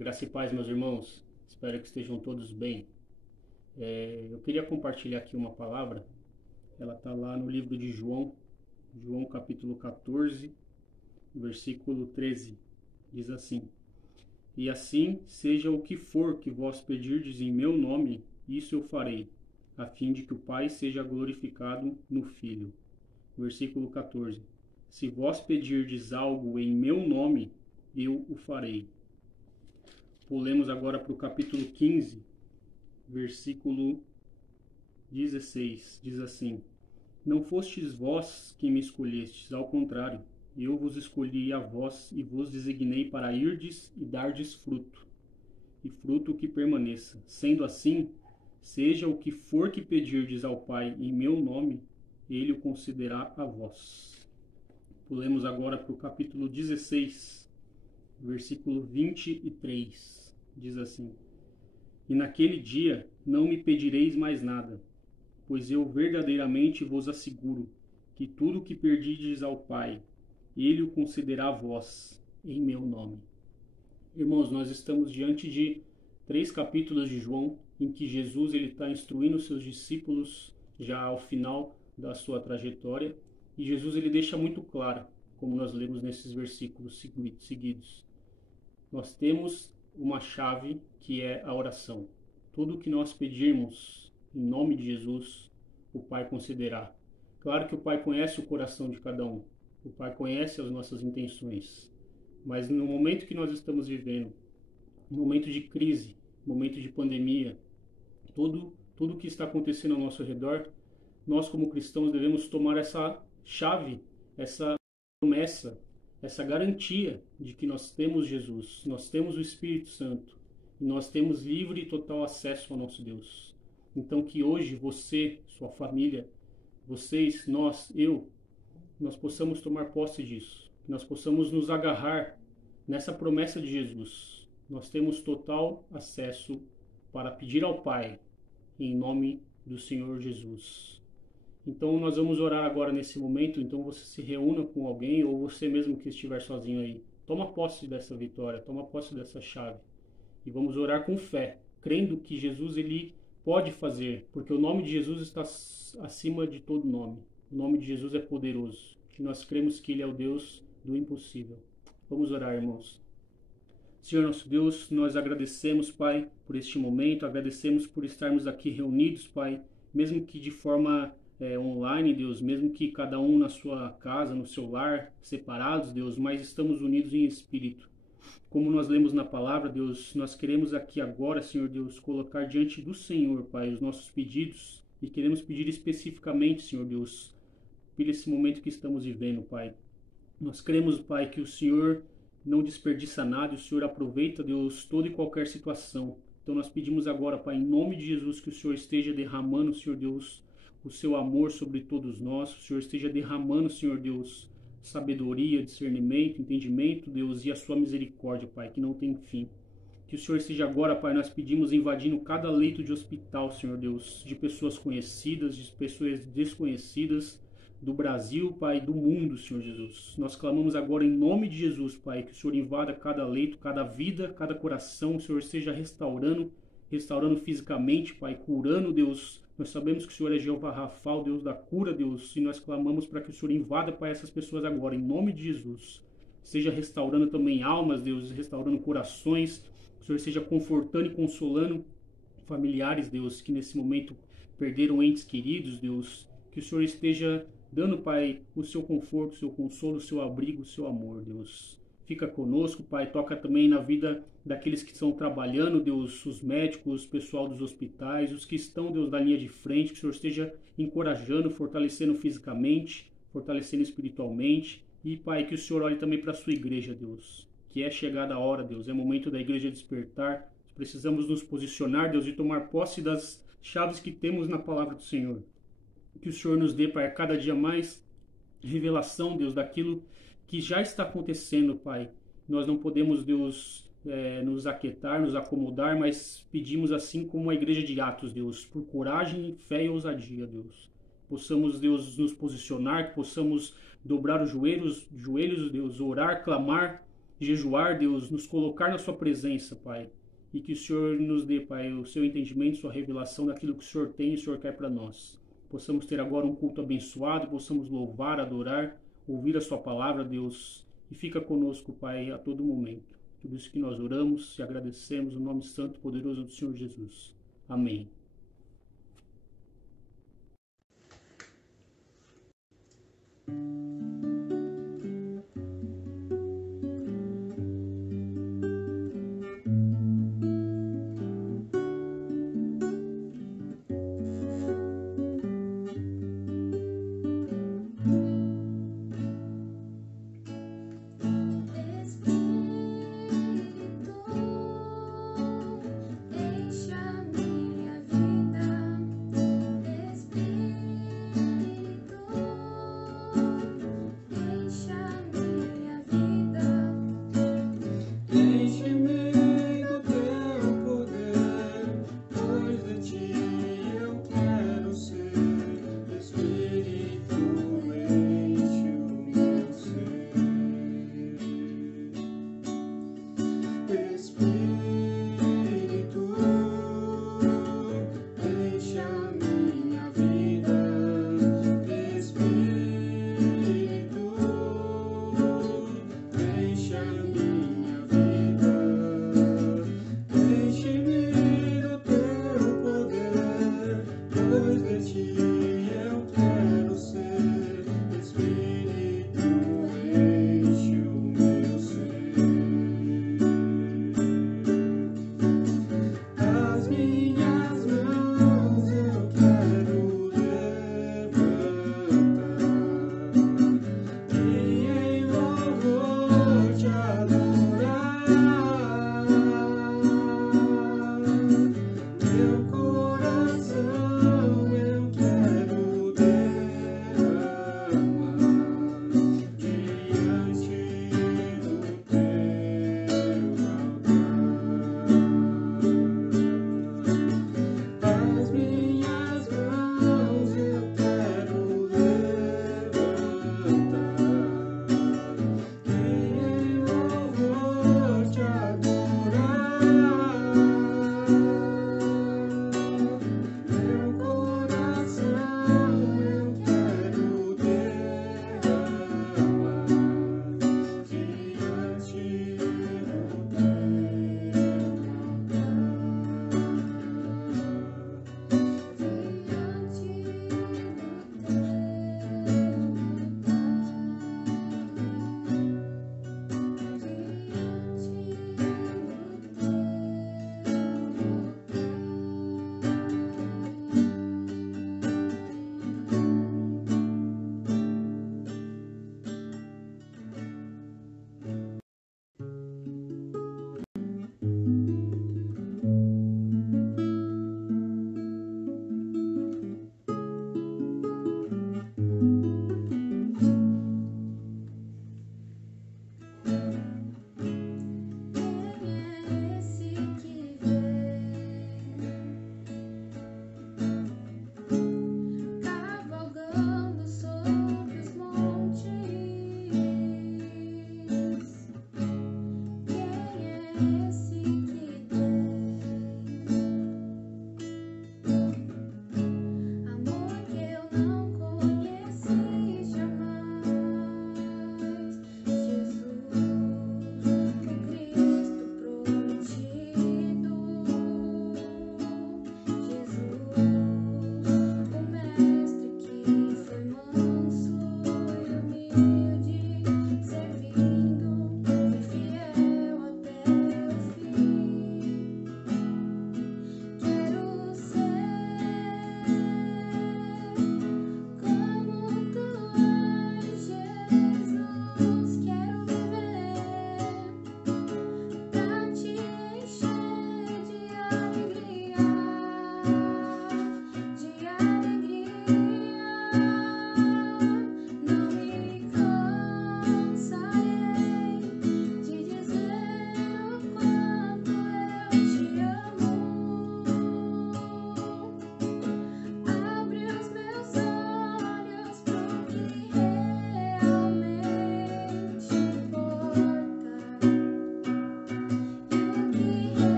Graça e paz, meus irmãos. Espero que estejam todos bem. Eu queria compartilhar aqui uma palavra. Ela está lá no livro de João, João capítulo 14, versículo 13. Diz assim: E assim, seja o que for que vós pedirdes em meu nome, isso eu farei, a fim de que o Pai seja glorificado no Filho. Versículo 14. Se vós pedirdes algo em meu nome, eu o farei. Pulemos agora para o capítulo 15, versículo 16. Diz assim: Não fostes vós que me escolhestes, ao contrário, eu vos escolhi a vós e vos designei para irdes e dardes fruto, e fruto que permaneça. Sendo assim, seja o que for que pedirdes ao Pai em meu nome, ele o concederá a vós. Pulemos agora para o capítulo 16, versículo 23. Diz assim: E naquele dia não me pedireis mais nada, pois eu verdadeiramente vos asseguro que tudo o que pedirdes ao Pai, ele o concederá a vós, em meu nome. Irmãos, nós estamos diante de 3 capítulos de João, em que Jesus está instruindo seus discípulos já ao final da sua trajetória, e Jesus ele deixa muito claro, como nós lemos nesses versículos seguidos. Nós temos uma chave que é a oração. Tudo que nós pedirmos em nome de Jesus, o Pai concederá. Claro que o Pai conhece o coração de cada um, o Pai conhece as nossas intenções, mas no momento que nós estamos vivendo, no momento de crise, momento de pandemia, tudo que está acontecendo ao nosso redor, nós como cristãos devemos tomar essa chave, essa promessa, essa garantia de que nós temos Jesus, nós temos o Espírito Santo, e nós temos livre e total acesso ao nosso Deus. Então que hoje você, sua família, vocês, nós possamos tomar posse disso, que nós possamos nos agarrar nessa promessa de Jesus. Nós temos total acesso para pedir ao Pai, em nome do Senhor Jesus. Então nós vamos orar agora nesse momento. Então você se reúna com alguém, ou você mesmo que estiver sozinho aí, toma posse dessa vitória, toma posse dessa chave, e vamos orar com fé, crendo que Jesus ele pode fazer, porque o nome de Jesus está acima de todo nome. O nome de Jesus é poderoso, e nós cremos que ele é o Deus do impossível. Vamos orar, irmãos. Senhor nosso Deus, nós agradecemos, Pai, por este momento, agradecemos por estarmos aqui reunidos, Pai, mesmo que de forma online, Deus, mesmo que cada um na sua casa, no seu lar, separados, Deus, mas estamos unidos em espírito. Como nós lemos na palavra, Deus, nós queremos aqui agora, Senhor Deus, colocar diante do Senhor, Pai, os nossos pedidos, e queremos pedir especificamente, Senhor Deus, por esse momento que estamos vivendo, Pai. Nós cremos, Pai, que o Senhor não desperdiça nada, o Senhor aproveita, Deus, toda e qualquer situação. Então nós pedimos agora, Pai, em nome de Jesus, que o Senhor esteja derramando, Senhor Deus, o seu amor sobre todos nós, o Senhor esteja derramando, Senhor Deus, sabedoria, discernimento, entendimento, Deus, e a sua misericórdia, Pai, que não tem fim. Que o Senhor esteja agora, Pai, nós pedimos invadindo cada leito de hospital, Senhor Deus, de pessoas conhecidas, de pessoas desconhecidas, do Brasil, Pai, do mundo, Senhor Jesus. Nós clamamos agora em nome de Jesus, Pai, que o Senhor invada cada leito, cada vida, cada coração, o Senhor esteja restaurando fisicamente, Pai, curando, Deus. Nós sabemos que o Senhor é Jeová Rafa, o Deus da cura, Deus, e nós clamamos para que o Senhor invada, Pai, essas pessoas agora, em nome de Jesus. Seja restaurando também almas, Deus, restaurando corações, que o Senhor esteja confortando e consolando familiares, Deus, que nesse momento perderam entes queridos, Deus, que o Senhor esteja dando, Pai, o seu conforto, o seu consolo, o seu abrigo, o seu amor, Deus. Fica conosco, Pai, toca também na vida daqueles que estão trabalhando, Deus, os médicos, o pessoal dos hospitais, os que estão, Deus, da linha de frente, que o Senhor esteja encorajando, fortalecendo fisicamente, fortalecendo espiritualmente, e, Pai, que o Senhor olhe também para a sua igreja, Deus, que é chegada a hora, Deus, é momento da igreja despertar, precisamos nos posicionar, Deus, e tomar posse das chaves que temos na palavra do Senhor. Que o Senhor nos dê, Pai, a cada dia mais revelação, Deus, daquilo que já está acontecendo, Pai. Nós não podemos, Deus, nos aquietar, nos acomodar, mas pedimos assim como a igreja de Atos, Deus, por coragem, fé e ousadia, Deus. Possamos, Deus, nos posicionar, que possamos dobrar os joelhos, Deus, orar, clamar jejuar, Deus, nos colocar na sua presença, Pai. E que o Senhor nos dê, Pai, o seu entendimento, sua revelação daquilo que o Senhor tem e o Senhor quer para nós. Possamos ter agora um culto abençoado, possamos louvar, adorar, ouvir a sua palavra, Deus. E fica conosco, Pai, a todo momento. Tudo isso que nós oramos e agradecemos no nome santo e poderoso do Senhor Jesus. Amém.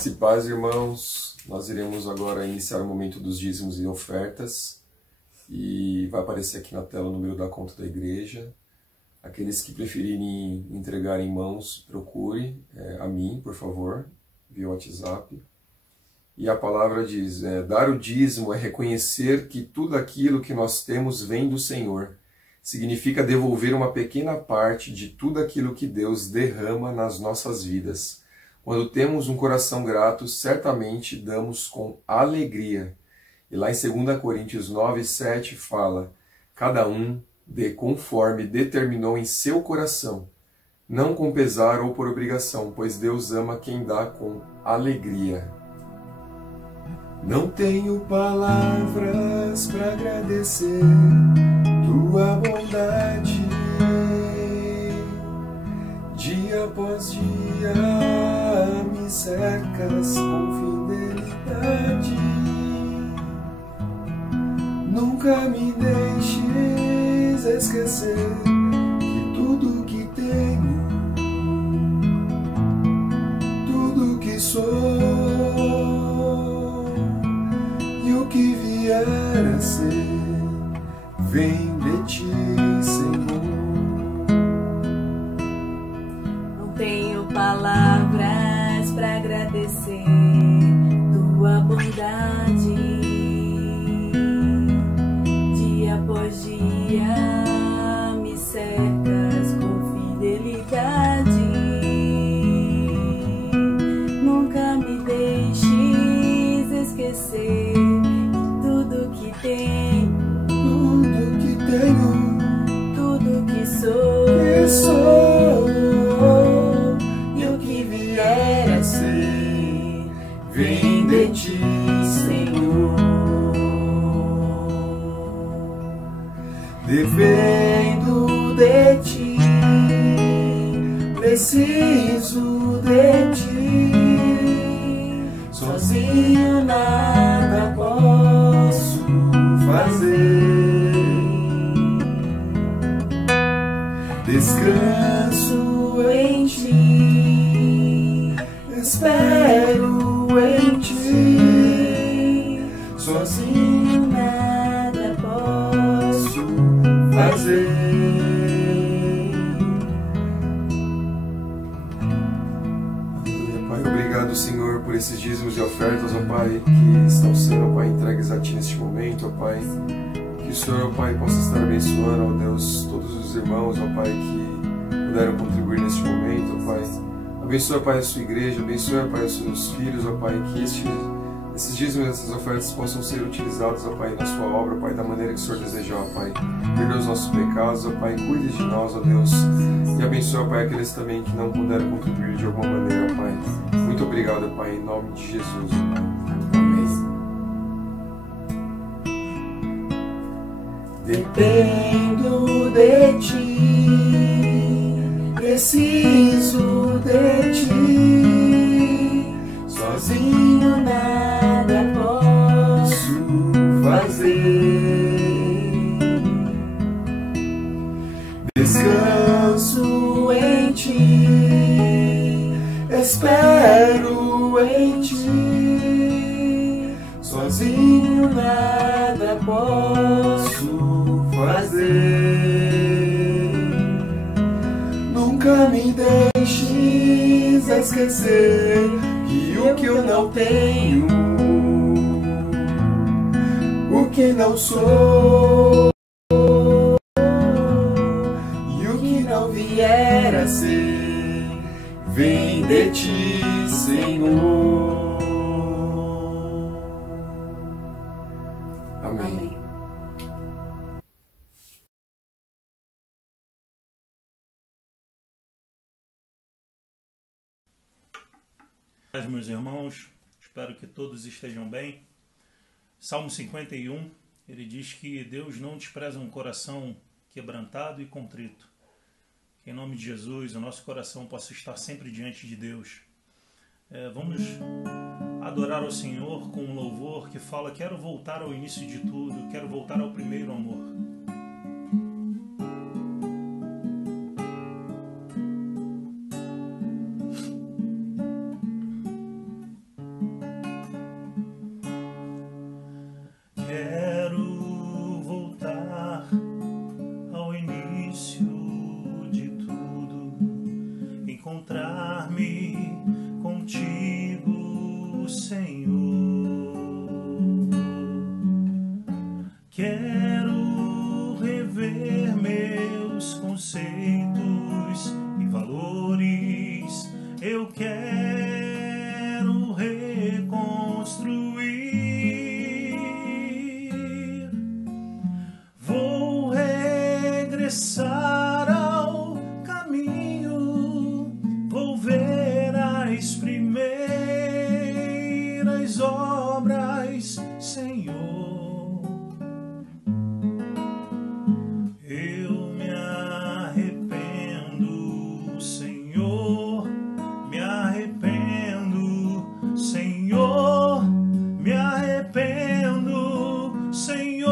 Se paz, irmãos, nós iremos agora iniciar o momento dos dízimos e ofertas e vai aparecer aqui na tela o número da conta da igreja. Aqueles que preferirem entregar em mãos, procure a mim, por favor, via WhatsApp. E a palavra diz, dar o dízimo é reconhecer que tudo aquilo que nós temos vem do Senhor. Significa devolver uma pequena parte de tudo aquilo que Deus derrama nas nossas vidas. Quando temos um coração grato, certamente damos com alegria. E lá em 2 Coríntios 9:7 fala, cada um dê conforme determinou em seu coração, não com pesar ou por obrigação, pois Deus ama quem dá com alegria. Não tenho palavras para agradecer tua bondade, dia após dia me cercas com fidelidade. Nunca me deixes esquecer que tudo que tenho, tudo que sou e o que vier a ser, vem de ti, Senhor. Não tenho palavras para agradecer tua bondade. Dia após dia me cercas com fidelidade. Nunca me deixes esquecer tudo que tenho, tudo que sou, e o que vier a ser, vem de ti, Senhor. Dependo de ti, preciso de ti, sozinho nada posso fazer. Descanso em ti, espero em ti, sozinho nada posso fazer. Pai, obrigado, Senhor, por esses dízimos e ofertas, ó Pai, que estão sendo, ó Pai, entregues a Ti neste momento, ó Pai. Que o Senhor, ó Pai, possa estar abençoando, ó Deus, todos os irmãos, ó Pai, que puderam contribuir neste momento, ó Pai. Abençoa, ó Pai, a sua igreja, abençoa, ó Pai, os seus filhos, ó Pai, que esses dízimos e essas ofertas possam ser utilizados, ó Pai, na sua obra, ó Pai, da maneira que o Senhor desejar, ó Pai. Perdoa os nossos pecados, ó Pai, cuide de nós, ó Deus. E abençoa, ó Pai, aqueles também que não puderam contribuir de alguma maneira, ó Pai. Muito obrigado, ó Pai, em nome de Jesus, ó Pai. Dependo de ti, preciso de ti, sozinho nada posso fazer. Descanso em ti, espero em ti, sozinho nada posso fazer. Nunca me deixes esquecer que o que eu não tenho, o que não sou e o que não vier a ser, vem de ti, Senhor. Amém. Meus irmãos, espero que todos estejam bem. Salmo 51, ele diz que Deus não despreza um coração quebrantado e contrito. Que em nome de Jesus o nosso coração possa estar sempre diante de Deus. Vamos adorar ao Senhor com um louvor que fala: quero voltar ao início de tudo, quero voltar ao primeiro amor. Senhor. Quero rever meus conceitos e valores. Eu quero reconstruir. Vou regressar ao caminho. Vou ver as primeiras obras, Senhor. Eu me arrependo, Senhor, me arrependo, Senhor, me arrependo, Senhor.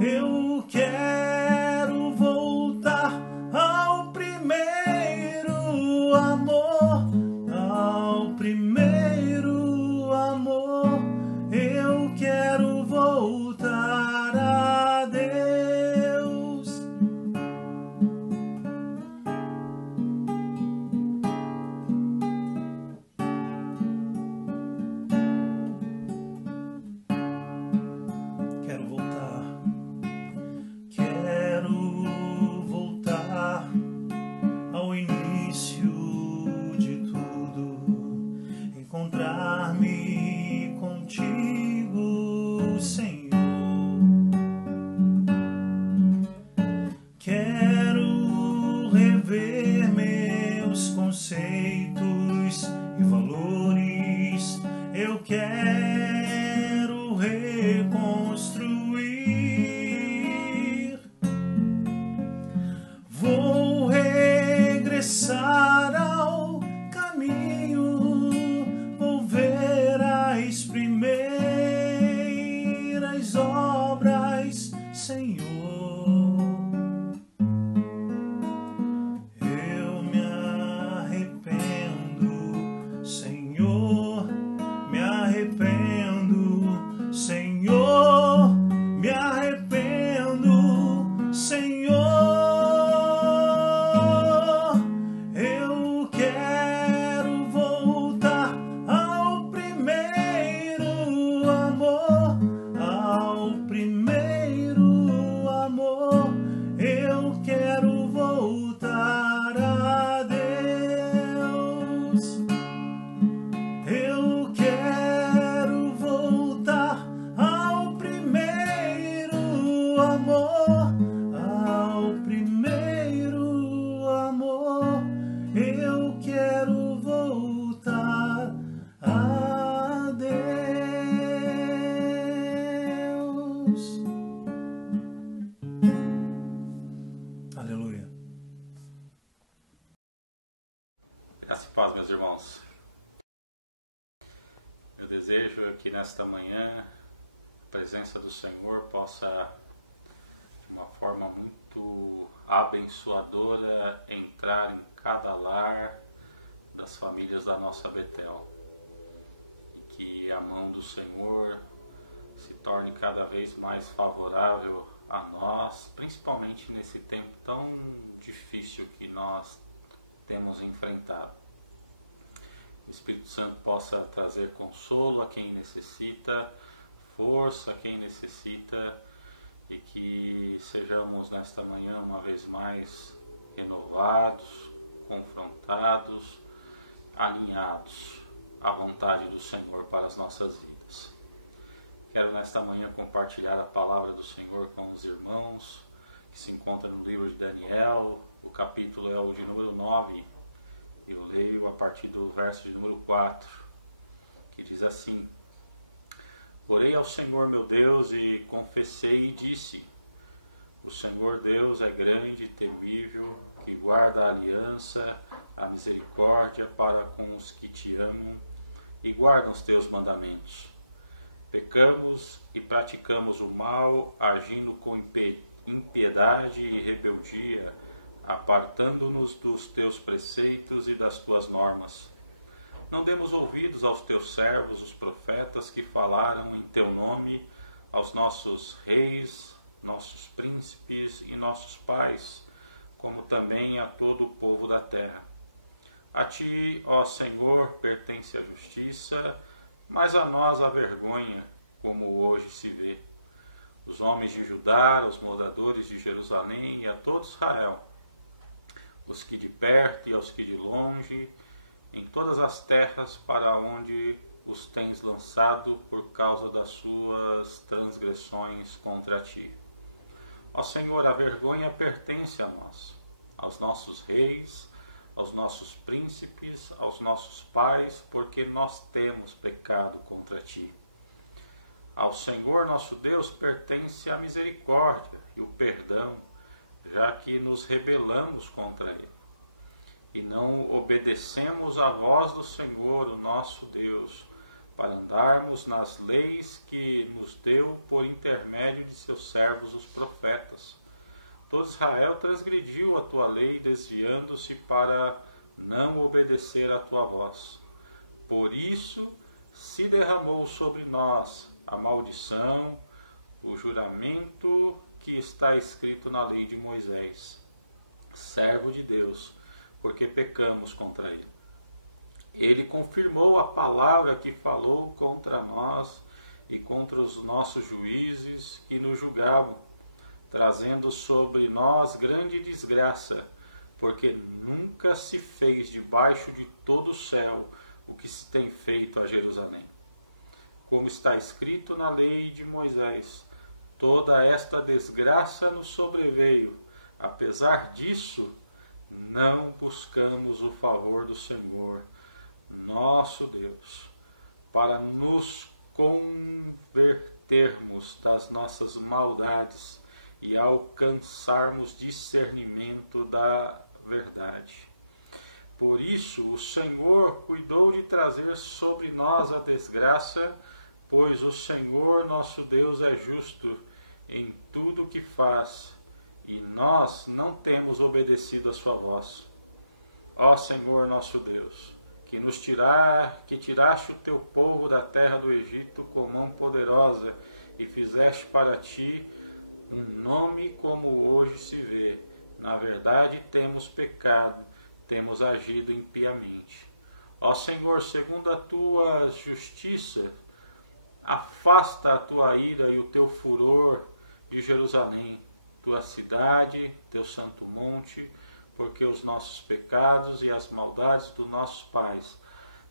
Eu quero voltar ao primeiro amor, ao primeiro amor. Eu quero voltar a Deus. Quero voltar. Quero voltar ao início de tudo, encontrar-me contigo, Senhor. Quero rever meus conceitos e valores. Eu quero reconstruir. Vou regressar ao caminho. Vou ver as primeiras obras, Senhor. Eu me arrependo, Senhor, me arrependo, Senhor, me arrependo, Senhor. Eu quero voltar ao primeiro amor, ao primeiro amor. Eu quero voltar a Deus. Eu quero voltar ao primeiro amor, ao primeiro amor. Eu quero voltar a Deus. Aleluia. Graça e paz, meus irmãos. Meu desejo é que nesta manhã a presença do Senhor possa, de uma forma muito abençoadora, entrar em cada lar das famílias da nossa Betel. E que a mão do Senhor se torne cada vez mais favorável a nós, principalmente nesse tempo tão difícil que nós temos enfrentado. O Espírito Santo possa trazer consolo a quem necessita, força a quem necessita, e que sejamos nesta manhã uma vez mais renovados, confrontados, alinhados à vontade do Senhor para as nossas vidas. Quero nesta manhã compartilhar a palavra do Senhor com os irmãos, que se encontra no livro de Daniel. O capítulo é o de número 9. Eu leio a partir do verso de número 4, que diz assim: Orei ao Senhor meu Deus e confessei e disse: O Senhor Deus é grande e temível, que guarda a aliança, a misericórdia para com os que te amam e guardam os teus mandamentos. Pecamos e praticamos o mal, agindo com impiedade e rebeldia, apartando-nos dos teus preceitos e das tuas normas. Não demos ouvidos aos teus servos, os profetas, que falaram em teu nome aos nossos reis, nossos príncipes e nossos pais, como também a todo o povo da terra. A ti, ó Senhor, pertence a justiça, mas a nós a vergonha, como hoje se vê. Os homens de Judá, os moradores de Jerusalém e a todo Israel, os que de perto e aos que de longe, em todas as terras para onde os tens lançado por causa das suas transgressões contra ti. Ó Senhor, a vergonha pertence a nós, aos nossos reis, aos nossos príncipes, aos nossos pais, porque nós temos pecado contra ti. Ao Senhor nosso Deus pertence a misericórdia e o perdão, já que nos rebelamos contra ele e não obedecemos à voz do Senhor, o nosso Deus, para andarmos nas leis que nos deu por intermédio de seus servos, os profetas. Todo Israel transgrediu a tua lei, desviando-se para não obedecer à tua voz. Por isso se derramou sobre nós a maldição, o juramento que está escrito na lei de Moisés, servo de Deus, porque pecamos contra ele. Ele confirmou a palavra que falou contra nós e contra os nossos juízes que nos julgavam, trazendo sobre nós grande desgraça, porque nunca se fez debaixo de todo o céu o que se tem feito a Jerusalém. Como está escrito na lei de Moisés, toda esta desgraça nos sobreveio. Apesar disso, não buscamos o favor do Senhor, nosso Deus, para nos convertermos das nossas maldades e alcançarmos discernimento da verdade. Por isso, o Senhor cuidou de trazer sobre nós a desgraça, pois o Senhor nosso Deus é justo em tudo o que faz, e nós não temos obedecido a sua voz. Ó Senhor nosso Deus, que tiraste o teu povo da terra do Egito com mão poderosa e fizeste para ti um nome como hoje se vê. Na verdade temos pecado, temos agido impiamente. Ó Senhor, segundo a tua justiça, afasta a tua ira e o teu furor de Jerusalém, tua cidade, teu santo monte, porque os nossos pecados e as maldades dos nossos pais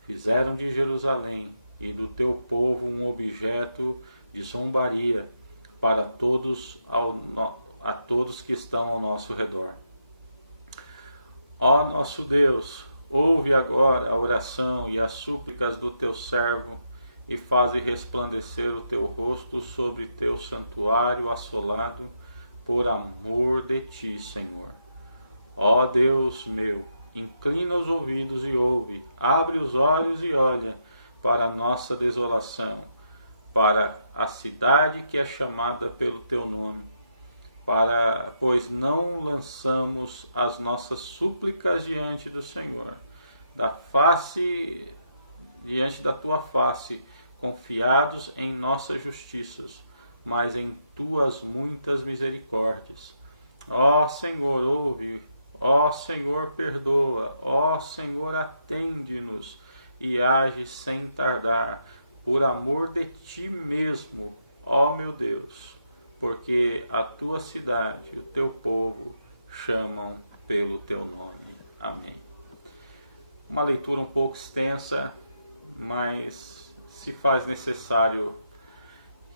fizeram de Jerusalém e do teu povo um objeto de zombaria para todos que estão ao nosso redor. Ó nosso Deus, ouve agora a oração e as súplicas do teu servo e faze resplandecer o teu rosto sobre teu santuário assolado por amor de ti, Senhor. Ó Deus meu, inclina os ouvidos e ouve, abre os olhos e olha para a nossa desolação, para a cidade que é chamada pelo teu nome, pois não lançamos as nossas súplicas diante do Senhor, diante da tua face, confiados em nossas justiças, mas em tuas muitas misericórdias. Ó Senhor, ouve, ó Senhor, perdoa, ó Senhor, atende-nos e age sem tardar, por amor de ti mesmo, ó meu Deus, porque a tua cidade e o teu povo chamam pelo teu nome. Amém. Uma leitura um pouco extensa, mas se faz necessário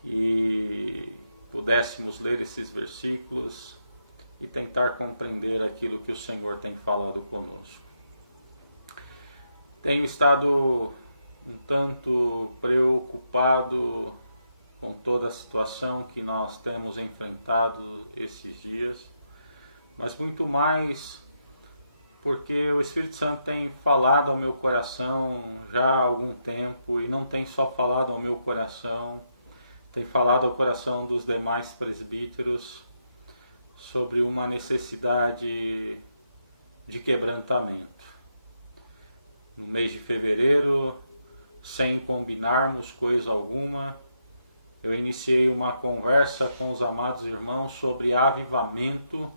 que pudéssemos ler esses versículos e tentar compreender aquilo que o Senhor tem falado conosco. Tenho estado um tanto preocupado com toda a situação que nós temos enfrentado esses dias, mas muito mais porque o Espírito Santo tem falado ao meu coração já há algum tempo, e não tem só falado ao meu coração, tem falado ao coração dos demais presbíteros sobre uma necessidade de quebrantamento. No mês de fevereiro, sem combinarmos coisa alguma, eu iniciei uma conversa com os amados irmãos sobre avivamento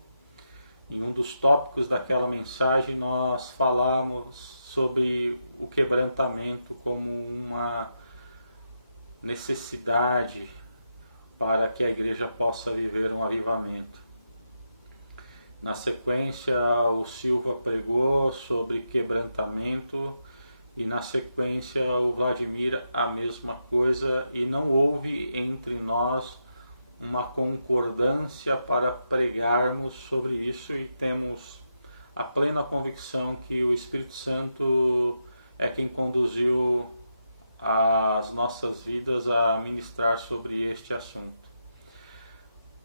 em um dos tópicos daquela mensagem nós falamos sobre o quebrantamento como uma necessidade para que a igreja possa viver um avivamento. Na sequência, o Silva pregou sobre quebrantamento e na sequência o Vladimir a mesma coisa, e não houve entre nós uma concordância para pregarmos sobre isso, e temos a plena convicção que o Espírito Santo é quem conduziu as nossas vidas a ministrar sobre este assunto.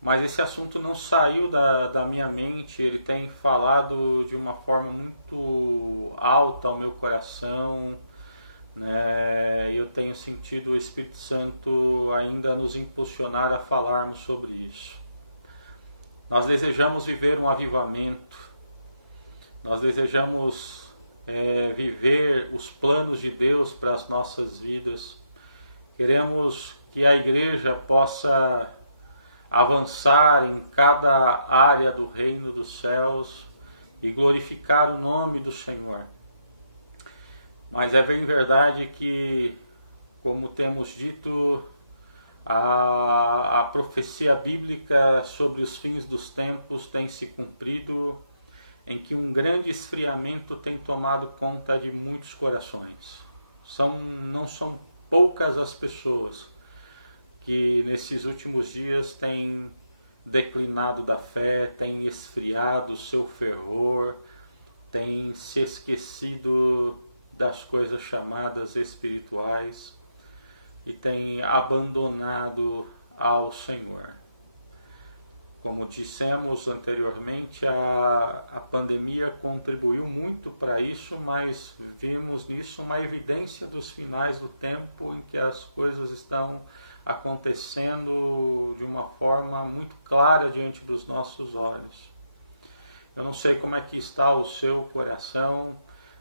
Mas esse assunto não saiu da minha mente, ele tem falado de uma forma muito alta ao meu coração, né? Eu tenho sentido o Espírito Santo ainda nos impulsionar a falarmos sobre isso. Nós desejamos viver um avivamento, nós desejamos viver os planos de Deus para as nossas vidas. Queremos que a igreja possa avançar em cada área do reino dos céus e glorificar o nome do Senhor. Mas é bem verdade que, como temos dito, a profecia bíblica sobre os fins dos tempos tem se cumprido, em que um grande esfriamento tem tomado conta de muitos corações. Não são poucas as pessoas que nesses últimos dias têm declinado da fé, têm esfriado o seu fervor, têm se esquecido das coisas chamadas espirituais e têm abandonado ao Senhor. Como dissemos anteriormente, a pandemia contribuiu muito para isso, mas vimos nisso uma evidência dos finais do tempo em que as coisas estão acontecendo de uma forma muito clara diante dos nossos olhos. Eu não sei como é que está o seu coração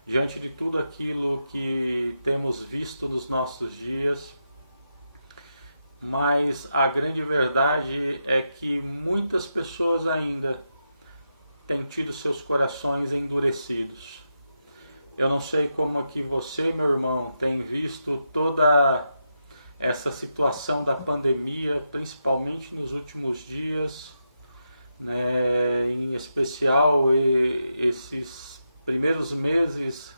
diante de tudo aquilo que temos visto nos nossos dias, mas a grande verdade é que muitas pessoas ainda têm tido seus corações endurecidos. Eu não sei como é que você, meu irmão, tem visto toda essa situação da pandemia, principalmente nos últimos dias, né, em especial esses primeiros meses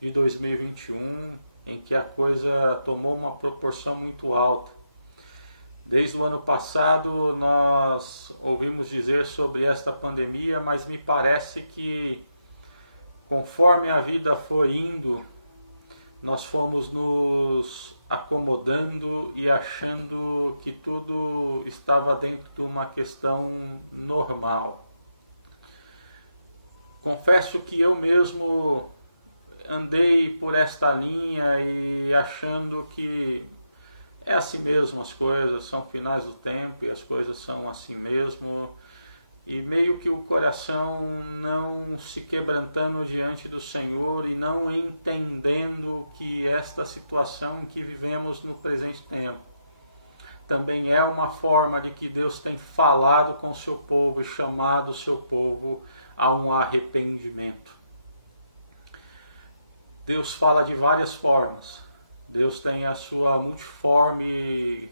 de 2021, em que a coisa tomou uma proporção muito alta. Desde o ano passado nós ouvimos dizer sobre esta pandemia, mas me parece que conforme a vida foi indo, nós fomos nos acomodando e achando que tudo estava dentro de uma questão normal. Confesso que eu mesmo andei por esta linha e achando que é assim mesmo as coisas, são finais do tempo e as coisas são assim mesmo, e meio que o coração não se quebrantando diante do Senhor e não entendendo que esta situação que vivemos no presente tempo também é uma forma de que Deus tem falado com o seu povo e chamado o seu povo a um arrependimento. Deus fala de várias formas. Deus tem a sua multiforme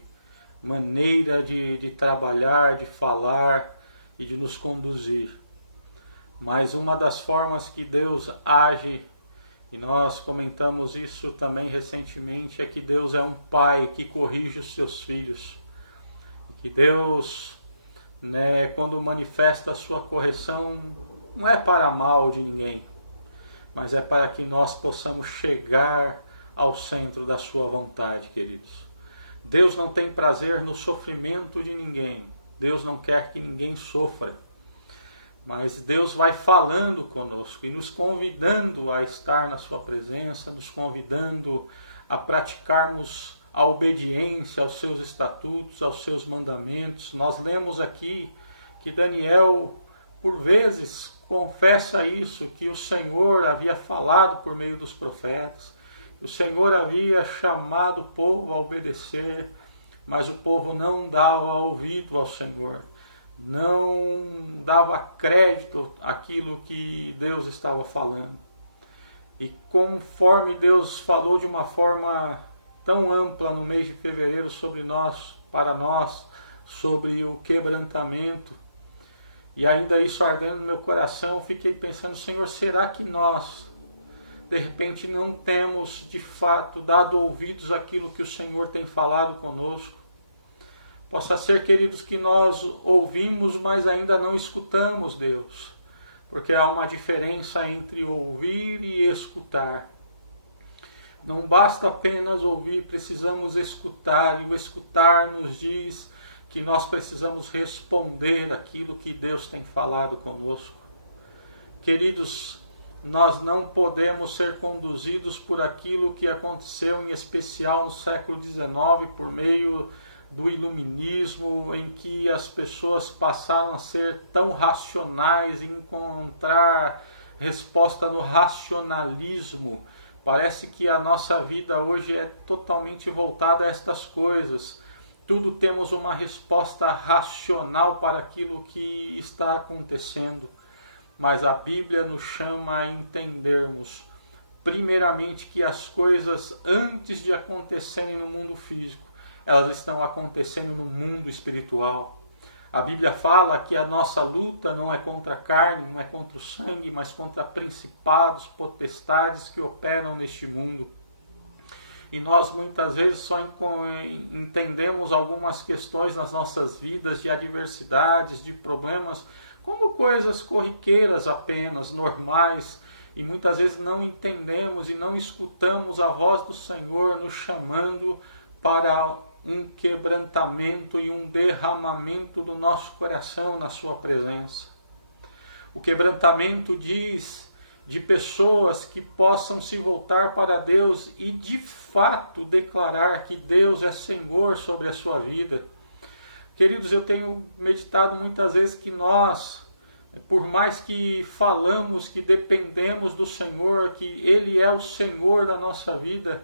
maneira de trabalhar, de falar e de nos conduzir. Mas uma das formas que Deus age, e nós comentamos isso também recentemente, é que Deus é um pai que corrige os seus filhos. Que Deus, quando manifesta a sua correção, não é para mal de ninguém, mas é para que nós possamos chegar ao centro da sua vontade, queridos. Deus não tem prazer no sofrimento de ninguém. Deus não quer que ninguém sofra. Mas Deus vai falando conosco e nos convidando a estar na sua presença, nos convidando a praticarmos a obediência aos seus estatutos, aos seus mandamentos. Nós lemos aqui que Daniel, por vezes, confessa isso, que o Senhor havia falado por meio dos profetas, que o Senhor havia chamado o povo a obedecer, mas o povo não dava ouvido ao Senhor. não dava crédito àquilo que Deus estava falando. E conforme Deus falou de uma forma tão ampla no mês de fevereiro sobre nós, para nós, sobre o quebrantamento, e ainda isso ardendo no meu coração, fiquei pensando, Senhor, será que nós, de repente, não temos, de fato, dado ouvidos àquilo que o Senhor tem falado conosco? Possa ser, queridos, que nós ouvimos, mas ainda não escutamos Deus. Porque há uma diferença entre ouvir e escutar. Não basta apenas ouvir, precisamos escutar. E o escutar nos diz que nós precisamos responder aquilo que Deus tem falado conosco. Queridos, nós não podemos ser conduzidos por aquilo que aconteceu em especial no século XIX, por meio do iluminismo, em que as pessoas passaram a ser tão racionais, encontrar resposta no racionalismo. Parece que a nossa vida hoje é totalmente voltada a estas coisas. Tudo temos uma resposta racional para aquilo que está acontecendo. Mas a Bíblia nos chama a entendermos, primeiramente, que as coisas, antes de acontecerem no mundo físico, elas estão acontecendo no mundo espiritual. A Bíblia fala que a nossa luta não é contra a carne, não é contra o sangue, mas contra principados, potestades que operam neste mundo. E nós muitas vezes só entendemos algumas questões nas nossas vidas de adversidades, de problemas, como coisas corriqueiras apenas, normais, e muitas vezes não entendemos e não escutamos a voz do Senhor nos chamando para um quebrantamento e um derramamento do nosso coração na sua presença. O quebrantamento diz de pessoas que possam se voltar para Deus e de fato declarar que Deus é Senhor sobre a sua vida. Queridos, eu tenho meditado muitas vezes que nós, por mais que falamos que dependemos do Senhor, que Ele é o Senhor da nossa vida,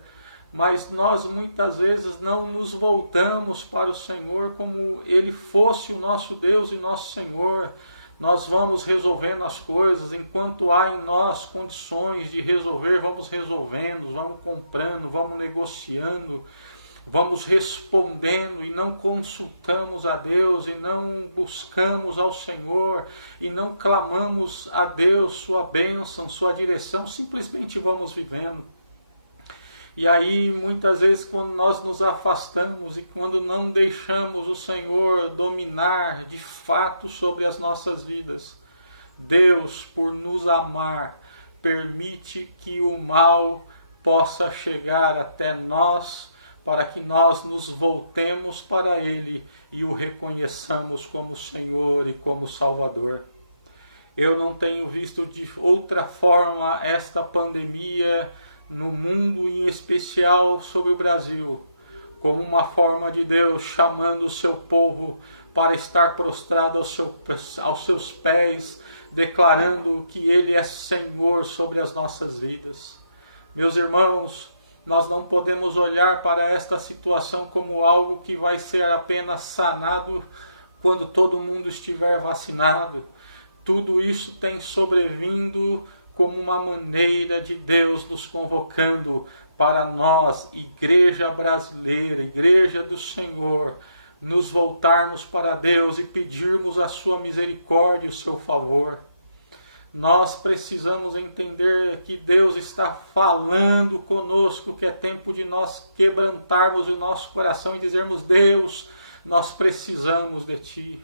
mas nós muitas vezes não nos voltamos para o Senhor como Ele fosse o nosso Deus e nosso Senhor. Nós vamos resolvendo as coisas, enquanto há em nós condições de resolver, vamos resolvendo, vamos comprando, vamos negociando, vamos respondendo e não consultamos a Deus e não buscamos ao Senhor e não clamamos a Deus sua bênção, sua direção, simplesmente vamos vivendo. E aí, muitas vezes, quando nós nos afastamos e quando não deixamos o Senhor dominar de fato sobre as nossas vidas, Deus, por nos amar, permite que o mal possa chegar até nós, para que nós nos voltemos para Ele e o reconheçamos como Senhor e como Salvador. Eu não tenho visto de outra forma esta pandemia no mundo, em especial sobre o Brasil, como uma forma de Deus chamando o seu povo para estar prostrado aos seus pés, declarando que Ele é Senhor sobre as nossas vidas. Meus irmãos, nós não podemos olhar para esta situação como algo que vai ser apenas sanado quando todo mundo estiver vacinado. Tudo isso tem sobrevindo como uma maneira de Deus nos convocando para nós, Igreja Brasileira, Igreja do Senhor, nos voltarmos para Deus e pedirmos a sua misericórdia e o seu favor. Nós precisamos entender que Deus está falando conosco, que é tempo de nós quebrantarmos o nosso coração e dizermos: Deus, nós precisamos de Ti.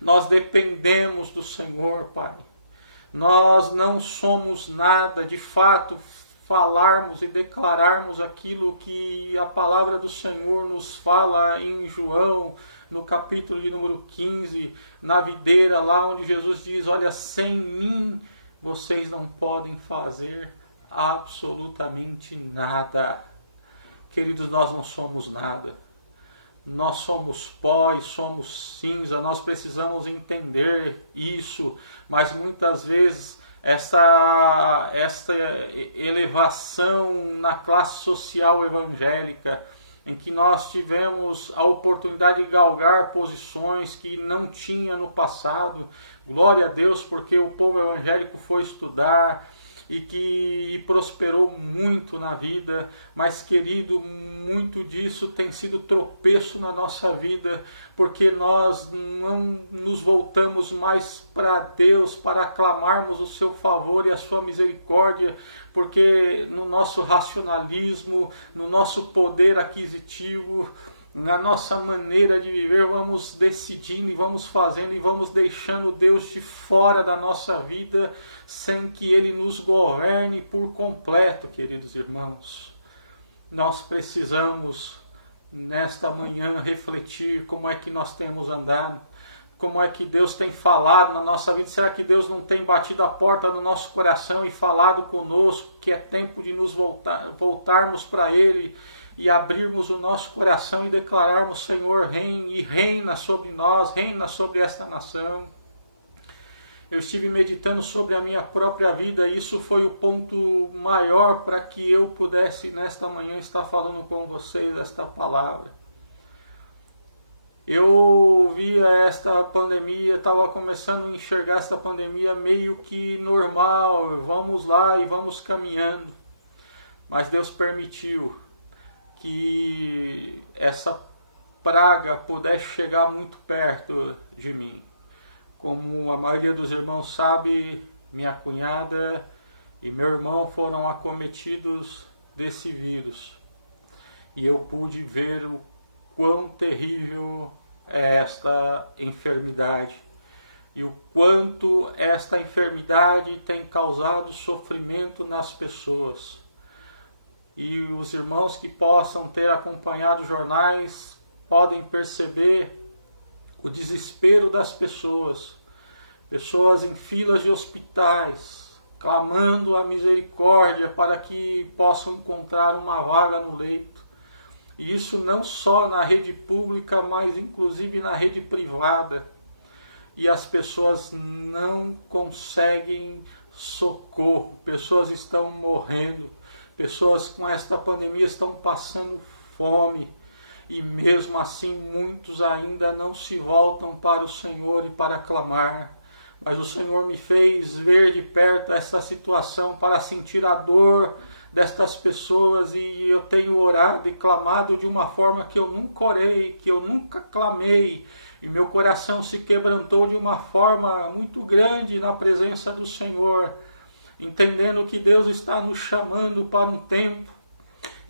Nós dependemos do Senhor, Pai. Nós não somos nada, de fato, falarmos e declararmos aquilo que a palavra do Senhor nos fala em João, no capítulo de número 15, na videira, lá onde Jesus diz: olha, sem mim vocês não podem fazer absolutamente nada. Queridos, nós não somos nada. Nós somos pó e somos cinza, nós precisamos entender isso, mas muitas vezes esta elevação na classe social evangélica em que nós tivemos a oportunidade de galgar posições que não tinha no passado. Glória a Deus, porque o povo evangélico foi estudar e que prosperou muito na vida, mas, querido, muito disso tem sido tropeço na nossa vida, porque nós não nos voltamos mais para Deus para aclamarmos o seu favor e a sua misericórdia, porque no nosso racionalismo, no nosso poder aquisitivo, na nossa maneira de viver, vamos decidindo e vamos fazendo e vamos deixando Deus de fora da nossa vida, sem que Ele nos governe por completo, queridos irmãos. Nós precisamos, nesta manhã, refletir como é que nós temos andado, como é que Deus tem falado na nossa vida. Será que Deus não tem batido a porta do nosso coração e falado conosco que é tempo de nos voltarmos para Ele e abrirmos o nosso coração e declararmos: Senhor, reine, e reina sobre nós, reina sobre esta nação. Eu estive meditando sobre a minha própria vida e isso foi o ponto maior para que eu pudesse, nesta manhã, estar falando com vocês esta palavra. Eu via esta pandemia, estava começando a enxergar esta pandemia meio que normal, vamos lá e vamos caminhando. Mas Deus permitiu que essa praga pudesse chegar muito perto de mim. Como a maioria dos irmãos sabe, minha cunhada e meu irmão foram acometidos desse vírus. E eu pude ver o quão terrível é esta enfermidade. E o quanto esta enfermidade tem causado sofrimento nas pessoas. E os irmãos que possam ter acompanhado jornais podem perceber o desespero das pessoas. Pessoas em filas de hospitais, clamando a misericórdia para que possam encontrar uma vaga no leito. E isso não só na rede pública, mas inclusive na rede privada. E as pessoas não conseguem socorro, pessoas estão morrendo. Pessoas com esta pandemia estão passando fome e mesmo assim muitos ainda não se voltam para o Senhor e para clamar. Mas o Senhor me fez ver de perto essa situação para sentir a dor destas pessoas e eu tenho orado e clamado de uma forma que eu nunca orei, que eu nunca clamei. E meu coração se quebrantou de uma forma muito grande na presença do Senhor, entendendo que Deus está nos chamando para um tempo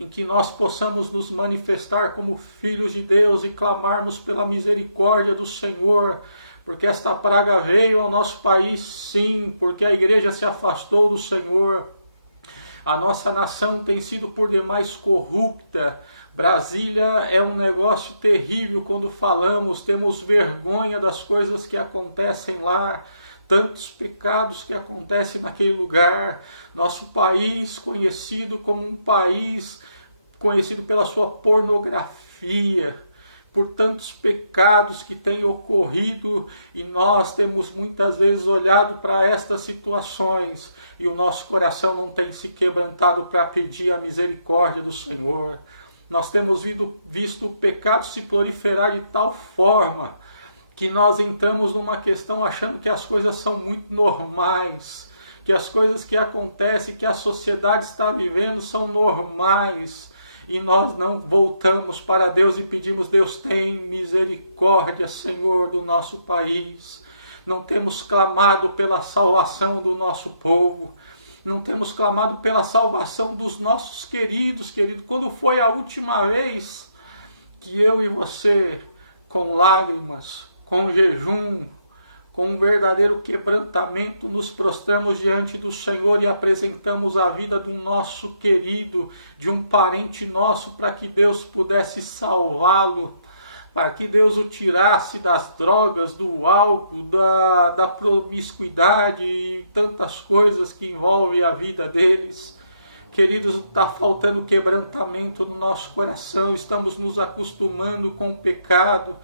em que nós possamos nos manifestar como filhos de Deus e clamarmos pela misericórdia do Senhor, porque esta praga veio ao nosso país, sim, porque a igreja se afastou do Senhor. A nossa nação tem sido por demais corrupta. Brasília é um negócio terrível quando falamos, temos vergonha das coisas que acontecem lá, tantos pecados que acontecem naquele lugar. Nosso país, conhecido como um país conhecido pela sua pornografia, por tantos pecados que têm ocorrido, e nós temos muitas vezes olhado para estas situações e o nosso coração não tem se quebrantado para pedir a misericórdia do Senhor. Nós temos visto o pecado se proliferar de tal forma que nós entramos numa questão achando que as coisas são muito normais, que as coisas que acontecem, que a sociedade está vivendo são normais, e nós não voltamos para Deus e pedimos: Deus, tem misericórdia, Senhor, do nosso país. Não temos clamado pela salvação do nosso povo, não temos clamado pela salvação dos nossos queridos. Quando foi a última vez que eu e você, com lágrimas, com jejum, com um verdadeiro quebrantamento, nos prostramos diante do Senhor e apresentamos a vida do nosso querido, de um parente nosso, para que Deus pudesse salvá-lo, para que Deus o tirasse das drogas, do álcool, da promiscuidade e tantas coisas que envolvem a vida deles? Queridos, está faltando quebrantamento no nosso coração, estamos nos acostumando com o pecado.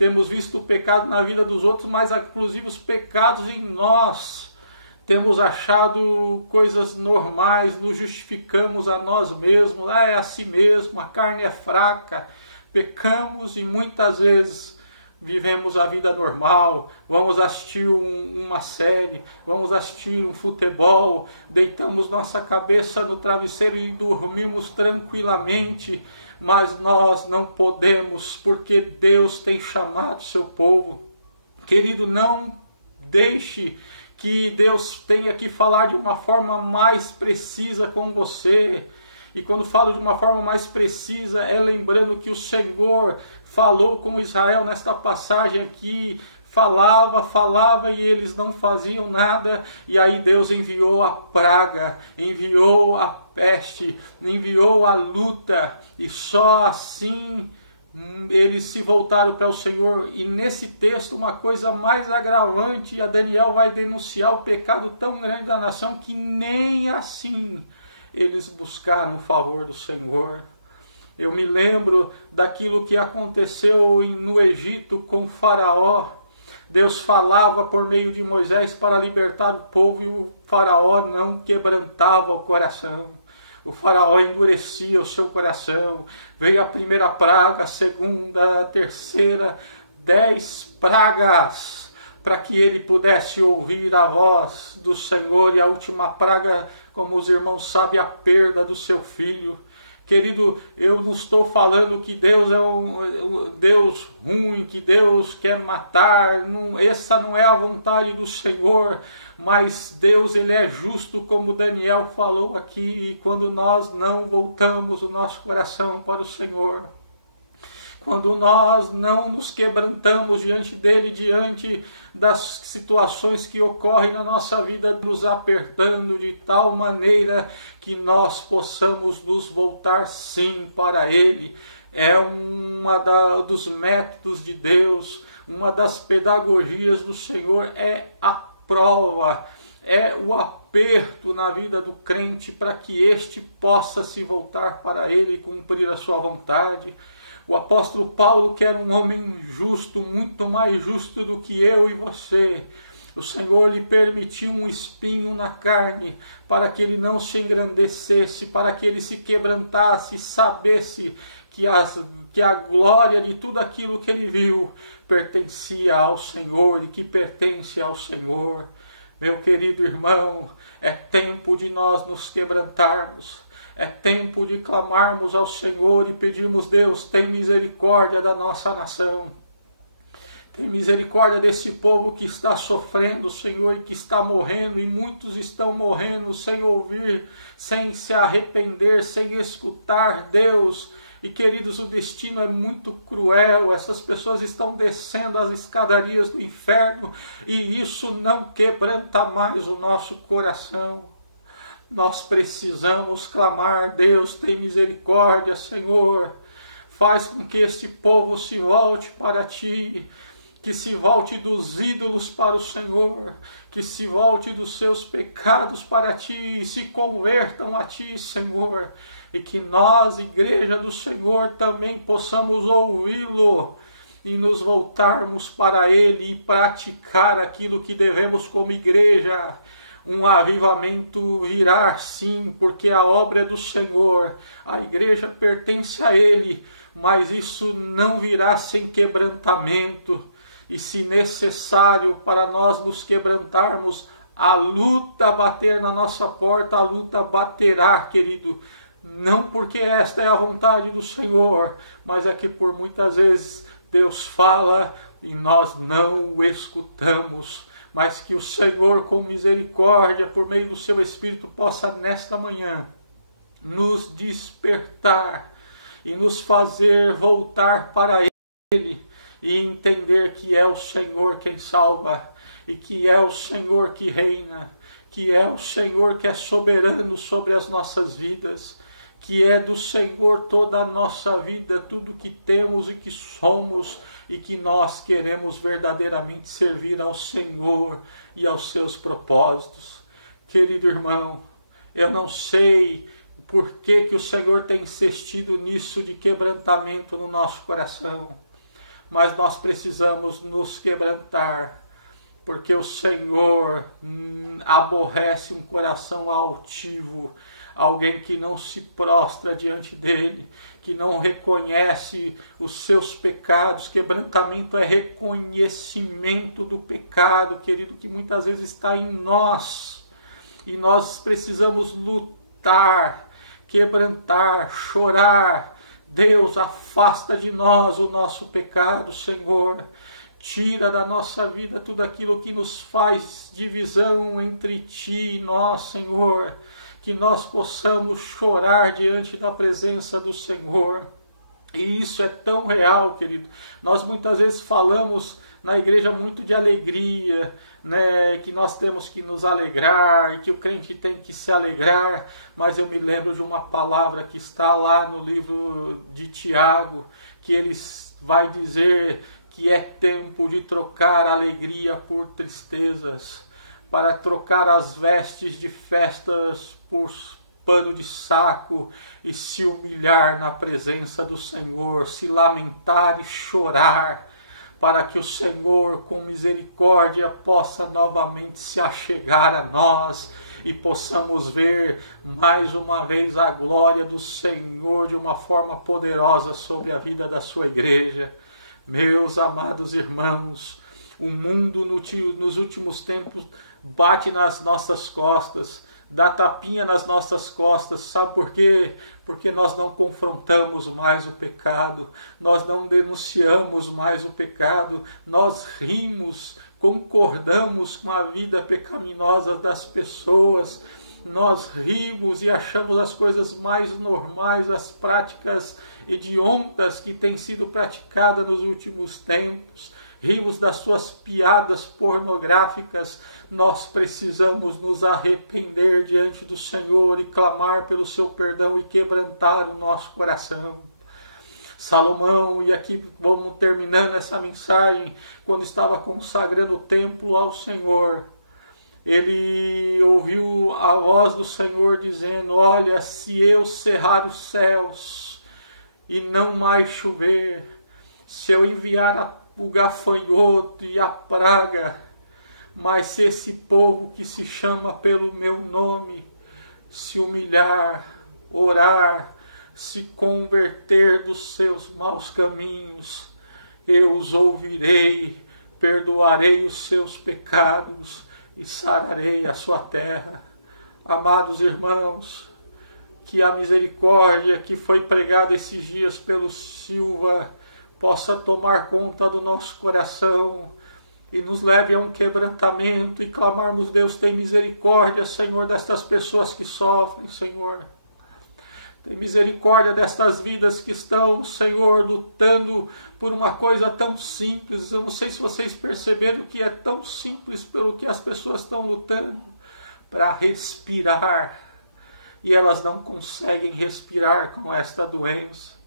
Temos visto o pecado na vida dos outros, mas inclusive os pecados em nós temos achado coisas normais, nos justificamos a nós mesmos, é assim mesmo, a carne é fraca, pecamos e muitas vezes vivemos a vida normal, vamos assistir uma série, vamos assistir um futebol, deitamos nossa cabeça no travesseiro e dormimos tranquilamente, mas nós não podemos, porque Deus tem chamado seu povo. Querido, não deixe que Deus tenha que falar de uma forma mais precisa com você. E quando falo de uma forma mais precisa, é lembrando que o Senhor falou com Israel nesta passagem aqui, falava e eles não faziam nada, e aí Deus enviou a praga, enviou a peste, enviou a luta, e só assim eles se voltaram para o Senhor. E nesse texto, uma coisa mais agravante, a Daniel vai denunciar o pecado tão grande da nação, que nem assim eles buscaram o favor do Senhor. Eu me lembro daquilo que aconteceu no Egito com Faraó. Deus falava por meio de Moisés para libertar o povo, e o Faraó não quebrantava o coração. O Faraó endurecia o seu coração. Veio a primeira praga, a segunda, a terceira, 10 pragas, para que ele pudesse ouvir a voz do Senhor. E a última praga, como os irmãos sabem, a perda do seu filho. Querido, eu não estou falando que Deus é um Deus ruim, que Deus quer matar. Essa não é a vontade do Senhor. Mas Deus, ele é justo, como Daniel falou aqui, e quando nós não voltamos o nosso coração para o Senhor, quando nós não nos quebrantamos diante dele, diante das situações que ocorrem na nossa vida, nos apertando de tal maneira que nós possamos nos voltar sim para ele. É dos métodos de Deus, uma das pedagogias do Senhor, é a prova, é o aperto na vida do crente para que este possa se voltar para ele e cumprir a sua vontade. O apóstolo Paulo, que era um homem justo, muito mais justo do que eu e você, o Senhor lhe permitiu um espinho na carne para que ele não se engrandecesse, para que ele se quebrantasse e sabesse que a glória de tudo aquilo que ele viu pertencia ao Senhor e que pertence ao Senhor. Meu querido irmão, é tempo de nós nos quebrantarmos, é tempo de clamarmos ao Senhor e pedirmos: Deus, tem misericórdia da nossa nação, tem misericórdia desse povo que está sofrendo, Senhor, e que está morrendo, e muitos estão morrendo sem ouvir, sem se arrepender, sem escutar, Deus. E queridos, o destino é muito cruel, essas pessoas estão descendo as escadarias do inferno, e isso não quebranta mais o nosso coração. Nós precisamos clamar: Deus, tem misericórdia, Senhor, faz com que este povo se volte para Ti, que se volte dos ídolos para o Senhor, que se volte dos seus pecados para Ti, e se convertam a Ti, Senhor. E que nós, igreja do Senhor, também possamos ouvi-lo e nos voltarmos para Ele e praticar aquilo que devemos como igreja. Um avivamento virá sim, porque a obra é do Senhor, a igreja pertence a Ele, mas isso não virá sem quebrantamento. E se necessário para nós nos quebrantarmos, a luta bater na nossa porta, a luta baterá, querido. Não porque esta é a vontade do Senhor, mas é que por muitas vezes Deus fala e nós não o escutamos. Mas que o Senhor, com misericórdia, por meio do seu Espírito, possa nesta manhã nos despertar e nos fazer voltar para Ele e entender que é o Senhor quem salva, e que é o Senhor que reina, que é o Senhor que é soberano sobre as nossas vidas, que é do Senhor toda a nossa vida, tudo que temos e que somos, e que nós queremos verdadeiramente servir ao Senhor e aos seus propósitos. Querido irmão, eu não sei por que o Senhor tem insistido nisso de quebrantamento no nosso coração, mas nós precisamos nos quebrantar, porque o Senhor, aborrece um coração altivo, alguém que não se prostra diante dele, que não reconhece os seus pecados. Quebrantamento é reconhecimento do pecado, querido, que muitas vezes está em nós. E nós precisamos lutar, quebrantar, chorar. Deus, afasta de nós o nosso pecado, Senhor. Tira da nossa vida tudo aquilo que nos faz divisão entre Ti e nós, Senhor. Que nós possamos chorar diante da presença do Senhor. E isso é tão real, querido. Nós muitas vezes falamos na igreja muito de alegria, né? Que nós temos que nos alegrar, e que o crente tem que se alegrar. Mas eu me lembro de uma palavra que está lá no livro de Tiago, que ele vai dizer que é tempo de trocar alegria por tristezas, para trocar as vestes de festas por pano de saco e se humilhar na presença do Senhor, se lamentar e chorar, para que o Senhor, com misericórdia, possa novamente se achegar a nós e possamos ver mais uma vez a glória do Senhor de uma forma poderosa sobre a vida da sua igreja. Meus amados irmãos, o mundo nos últimos tempos bate nas nossas costas, dá tapinha nas nossas costas. Sabe por quê? Porque nós não confrontamos mais o pecado, nós não denunciamos mais o pecado, nós rimos, concordamos com a vida pecaminosa das pessoas, nós rimos e achamos as coisas mais normais, as práticas hediondas que têm sido praticadas nos últimos tempos. Rimos das suas piadas pornográficas. Nós precisamos nos arrepender diante do Senhor e clamar pelo seu perdão e quebrantar o nosso coração. Salomão, e aqui vamos terminando essa mensagem, quando estava consagrando o templo ao Senhor, ele ouviu a voz do Senhor dizendo: olha, se eu cerrar os céus e não mais chover, se eu enviar o gafanhoto e a praga, mas se esse povo que se chama pelo meu nome se humilhar, orar, se converter dos seus maus caminhos, eu os ouvirei, perdoarei os seus pecados e sararei a sua terra. Amados irmãos, que a misericórdia que foi pregada esses dias pelo Silva possa tomar conta do nosso coração e nos leve a um quebrantamento e clamarmos: Deus, tem misericórdia, Senhor, destas pessoas que sofrem, Senhor. Tem misericórdia destas vidas que estão, Senhor, lutando por uma coisa tão simples. Eu não sei se vocês perceberam que é tão simples pelo que as pessoas estão lutando para respirar. E elas não conseguem respirar com esta doença.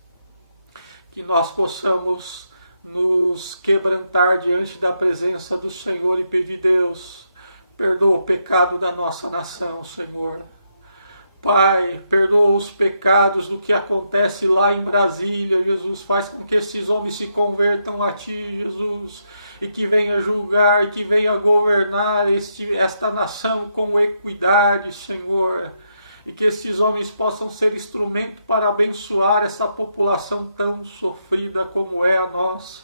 Que nós possamos nos quebrantar diante da presença do Senhor e pedir: Deus, perdoa o pecado da nossa nação, Senhor. Pai, perdoa os pecados do que acontece lá em Brasília, Jesus. Faz com que esses homens se convertam a Ti, Jesus, e que venha julgar, e que venha governar esta nação com equidade, Senhor. E que esses homens possam ser instrumento para abençoar essa população tão sofrida como é a nossa.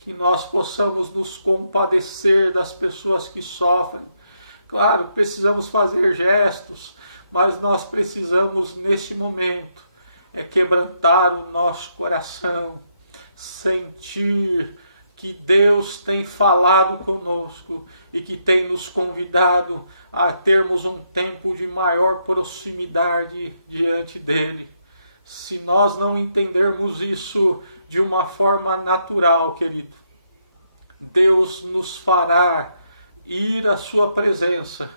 Que nós possamos nos compadecer das pessoas que sofrem. Claro, precisamos fazer gestos, mas nós precisamos, neste momento, quebrantar o nosso coração, sentir que Deus tem falado conosco e que tem nos convidado a termos um tempo de maior proximidade diante dEle. Se nós não entendermos isso de uma forma natural, querido, Deus nos fará ir à sua presença,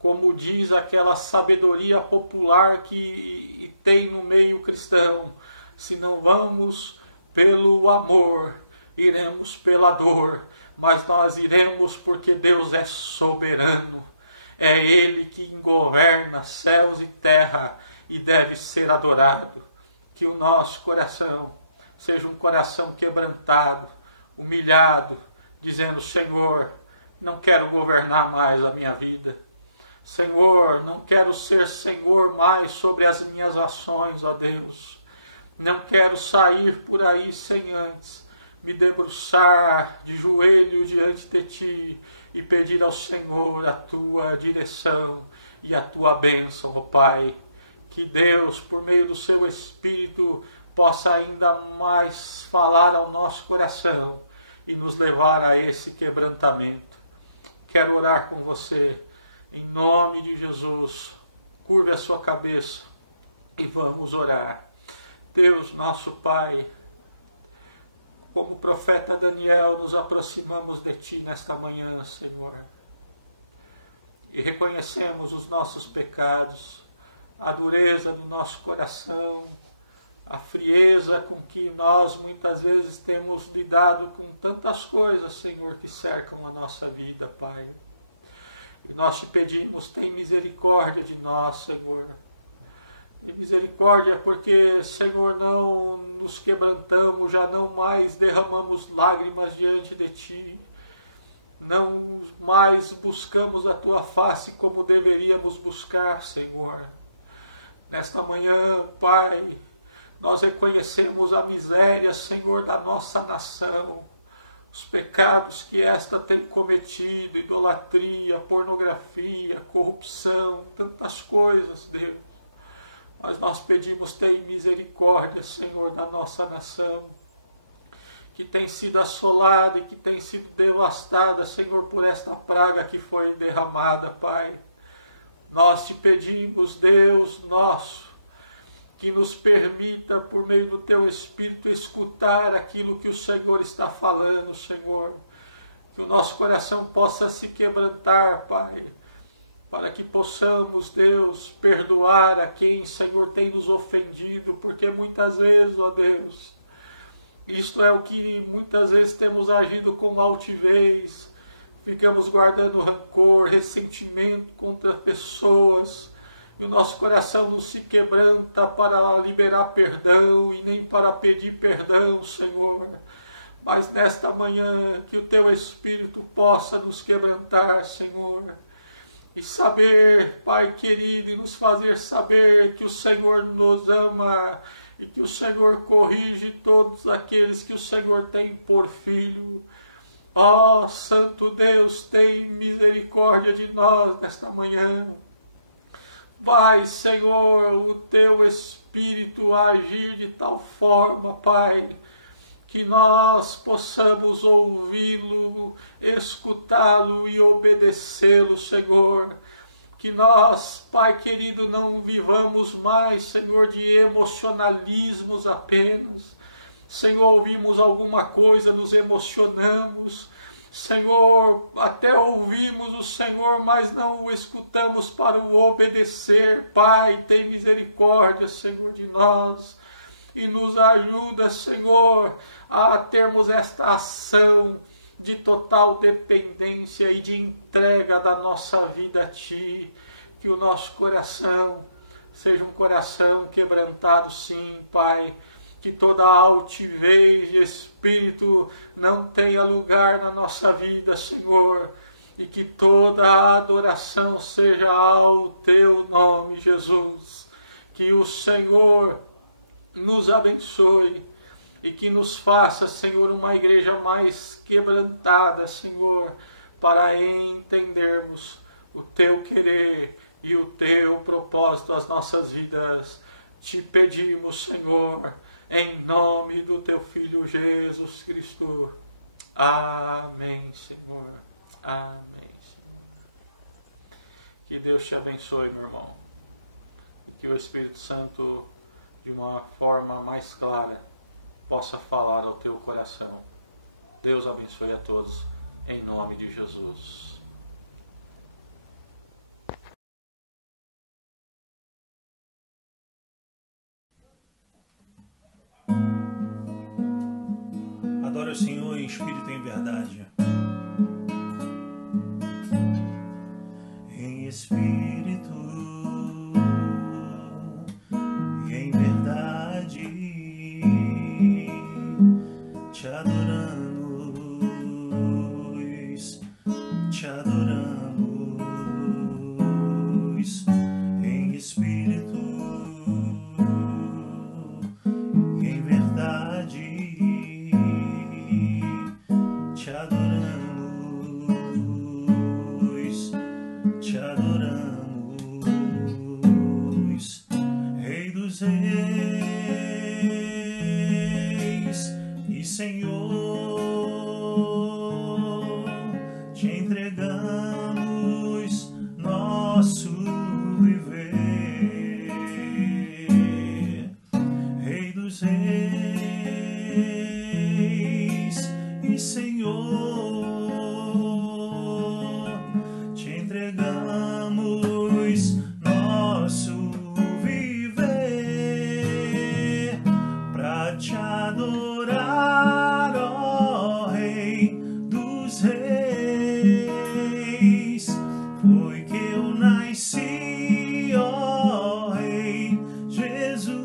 como diz aquela sabedoria popular que tem no meio cristão: se não vamos pelo amor, iremos pela dor, mas nós iremos porque Deus é soberano, é Ele que governa céus e terra e deve ser adorado. Que o nosso coração seja um coração quebrantado, humilhado, dizendo: Senhor, não quero governar mais a minha vida. Senhor, não quero ser Senhor mais sobre as minhas ações, ó Deus. Não quero sair por aí sem antes me debruçar de joelho diante de Ti e pedir ao Senhor a Tua direção e a Tua bênção, ó Pai. Que Deus, por meio do Seu Espírito, possa ainda mais falar ao nosso coração e nos levar a esse quebrantamento. Quero orar com você, em nome de Jesus. Curve a sua cabeça e vamos orar. Deus, nosso Pai, como o profeta Daniel, nos aproximamos de Ti nesta manhã, Senhor. E reconhecemos os nossos pecados, a dureza do nosso coração, a frieza com que nós muitas vezes temos lidado com tantas coisas, Senhor, que cercam a nossa vida, Pai. E nós Te pedimos, tem misericórdia de nós, Senhor. E misericórdia porque, Senhor, não nos quebrantamos, já não mais derramamos lágrimas diante de Ti. Não mais buscamos a Tua face como deveríamos buscar, Senhor. Nesta manhã, Pai, nós reconhecemos a miséria, Senhor, da nossa nação, os pecados que esta tem cometido, idolatria, pornografia, corrupção, tantas coisas, Deus. Mas nós pedimos, tem misericórdia, Senhor, da nossa nação, que tem sido assolada e que tem sido devastada, Senhor, por esta praga que foi derramada, Pai. Nós Te pedimos, Deus nosso, que nos permita, por meio do Teu Espírito, escutar aquilo que o Senhor está falando, Senhor. Que o nosso coração possa se quebrantar, Pai, para que possamos, Deus, perdoar a quem, Senhor, tem nos ofendido, porque muitas vezes, ó Deus, isto é o que muitas vezes temos agido com altivez, ficamos guardando rancor, ressentimento contra pessoas, e o nosso coração não se quebranta para liberar perdão e nem para pedir perdão, Senhor. Mas nesta manhã, que o Teu Espírito possa nos quebrantar, Senhor, e saber, Pai querido, e nos fazer saber que o Senhor nos ama e que o Senhor corrige todos aqueles que o Senhor tem por filho. Ó Santo Deus, tem misericórdia de nós nesta manhã. Vai, Senhor, o Teu Espírito agir de tal forma, Pai, que nós possamos ouvi-lo, escutá-lo e obedecê-lo, Senhor. Que nós, Pai querido, não vivamos mais, Senhor, de emocionalismos apenas. Senhor, ouvimos alguma coisa, nos emocionamos. Senhor, até ouvimos o Senhor, mas não o escutamos para o obedecer. Pai, tem misericórdia, Senhor, de nós. E nos ajuda, Senhor, a termos esta ação de total dependência e de entrega da nossa vida a Ti. Que o nosso coração seja um coração quebrantado, sim, Pai. Que toda altivez de espírito não tenha lugar na nossa vida, Senhor. E que toda a adoração seja ao Teu nome, Jesus. Que o Senhor nos abençoe e que nos faça, Senhor, uma igreja mais quebrantada, Senhor, para entendermos o Teu querer e o Teu propósito às nossas vidas. Te pedimos, Senhor, em nome do Teu Filho Jesus Cristo. Amém, Senhor. Amém, Senhor. Que Deus te abençoe, meu irmão. E que o Espírito Santo, de uma forma mais clara, possa falar ao teu coração. Deus abençoe a todos, em nome de Jesus. Adore o Senhor em espírito e em verdade. Em espírito e em verdade, te adoramos, e Senhor, te entregamos nosso viver. Rei dos reis e Senhor, te entregamos nosso viver pra te adorar, ó Rei dos reis. Foi que eu nasci, ó Rei Jesus.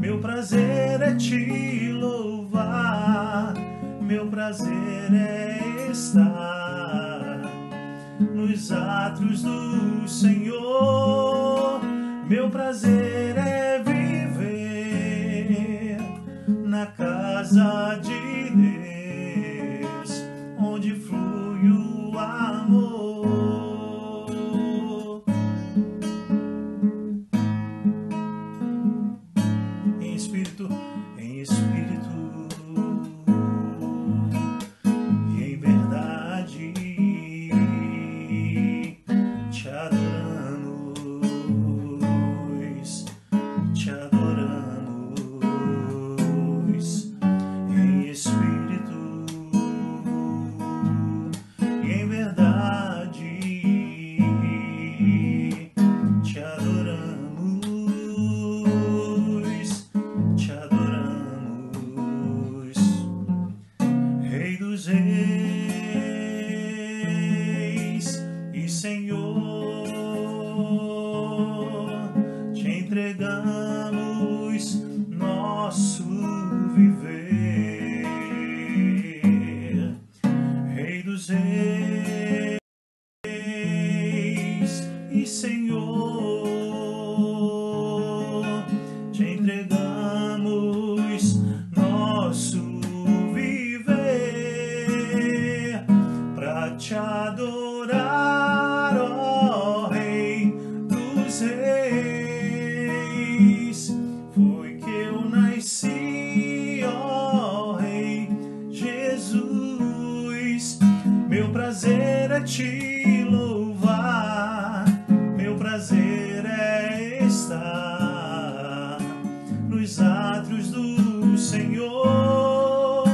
Meu prazer é te louvar, meu prazer é estar nos átrios do Senhor. Meu prazer é viver na casa de Deus, onde flui o amor. Em espírito e em verdade te adoramos, te adoramos. Em espírito e em verdade te adoramos, te adoramos. Rei dos reis e Senhor, te entregamos nosso viver. Rei dos reis e Senhor, te entregamos nosso viver pra te adorar, ó Rei dos reis. Foi que eu nasci, ó Rei Jesus. Meu prazer é te louvar, meu prazer é estar nos átrios do Senhor.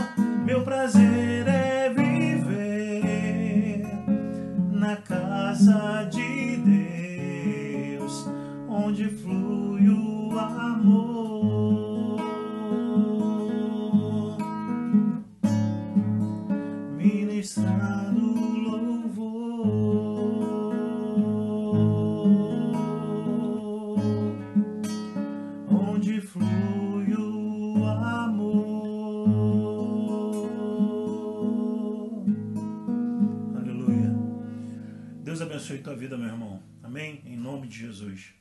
Meu prazer é viver na casa de Deus, onde flui o amor. Ministrando louvor, onde flui o amor. Aleluia. Deus abençoe tua vida, meu irmão. Amém? Em nome de Jesus.